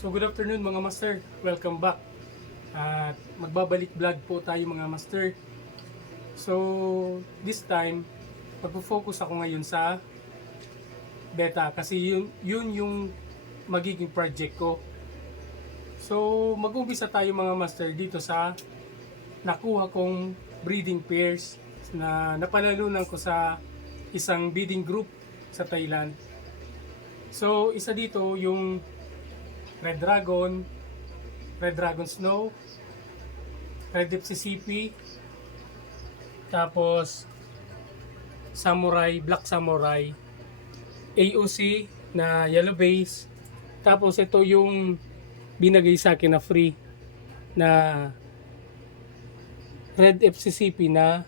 So good afternoon mga master, welcome back. At magbabalik vlog po tayo mga master. So this time, magpo-focus ako ngayon sa beta kasi yun yung magiging project ko. So mag-umpisa tayo mga master dito sa nakuha kong breeding pairs na napanalunan ko sa isang breeding group sa Thailand. So isa dito yung Red Dragon, Red Dragon Snow, Red Mississippi, tapos Samurai, Black Samurai, AOC na yellow base, tapos ito yung binagay sa akin na free na Red FCCP na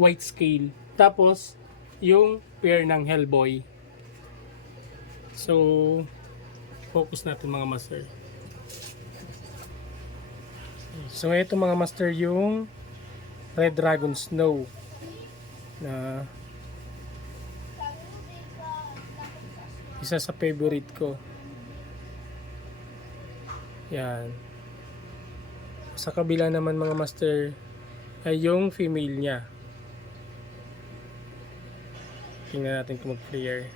white scale, tapos yung pair ng Hellboy. So focus natin mga master. So ito mga master yung Red Dragon Snow na isa sa favorite ko. Yan. Sa kabila naman mga master ay yung female niya. Tingnan natin kung mag-clear.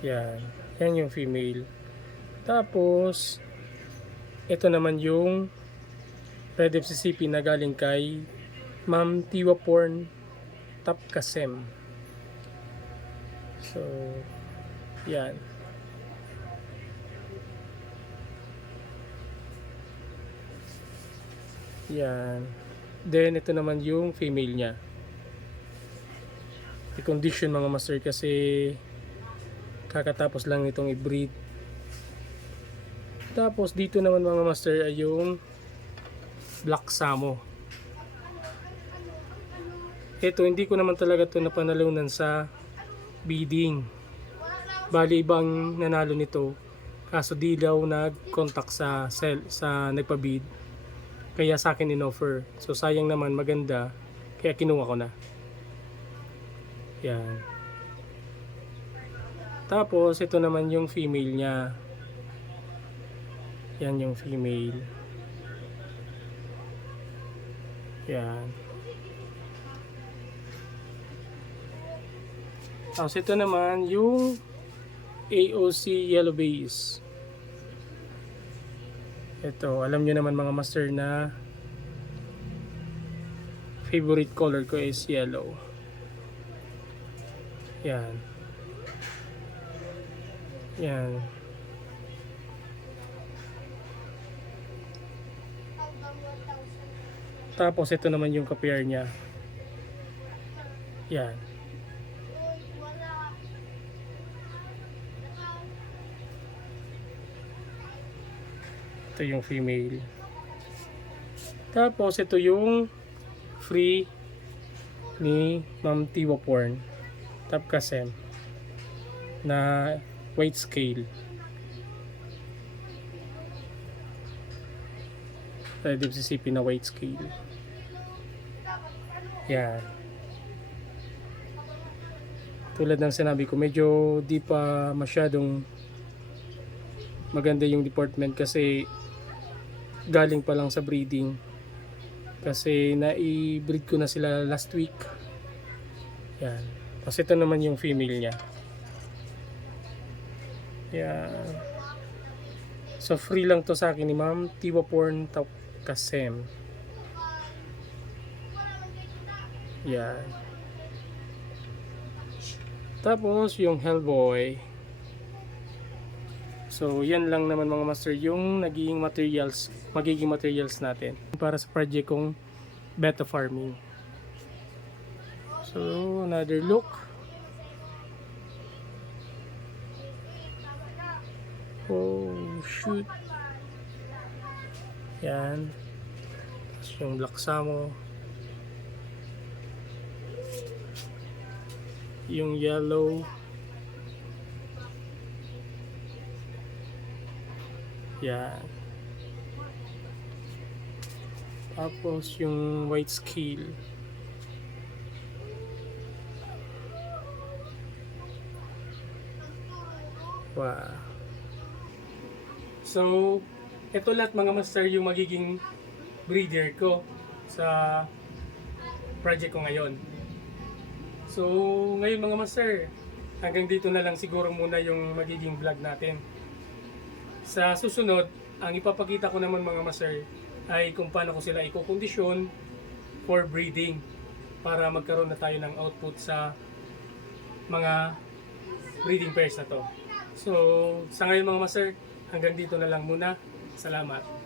Yan. Yan yung female. Tapos, ito naman yung Red FCCP na galing kay Ma'am Tiwa Porn Top Kasem. So, yan. Yan. Then, ito naman yung female niya. I-condition mga master kasi kakatapos lang itong i-breed. Tapos dito naman mga master ay yung Black Samo. Ito hindi ko naman talaga ito napanalunan sa bidding. Bali ibang nanalo nito. Kaso di daw nag-contact sa nagpa-bid. Kaya sa akin in-offer. So sayang naman, maganda. Kaya kinuha ko na. Yan. Tapos, ito naman yung female niya. Yan yung female. Yan. Tapos, ito naman yung AOC Yellow Base. Ito, alam nyo naman mga master na favorite color ko is yellow. Yan. Yan. Tapos ito naman yung ka-pair niya. Yan. Ito yung female. Tapos ito yung free ni Ma'am Tiwa Porn Top Kasem na white scale. Red FCCP na white scale. Yan. Tulad ng sinabi ko, medyo di pa masyadong maganda yung deportment kasi galing pa lang sa breeding. Kasi na-i-breed ko na sila last week. Yan. Kasi ito naman yung female niya. Yan. So free lang to sa akin ni Ma'am Tiwa Porn Top Kasem. Yan. Tapos yung Hellboy. So yan lang naman mga master yung magiging materials natin para sa project kong beta farming. So another look. Oh shoot. Yan. Tapos yung Black Samo. Yung yellow. Yan. Tapos yung white scale. Wow. So, ito lahat mga master yung magiging breeder ko sa project ko ngayon. So, ngayon mga master, hanggang dito na lang siguro muna yung magiging vlog natin. Sa susunod, ang ipapakita ko naman mga master ay kung paano ko sila ikokondisyon for breeding para magkaroon na tayo ng output sa mga breeding pairs na to. So, sa ngayon mga master, hanggang dito na lang muna. Salamat.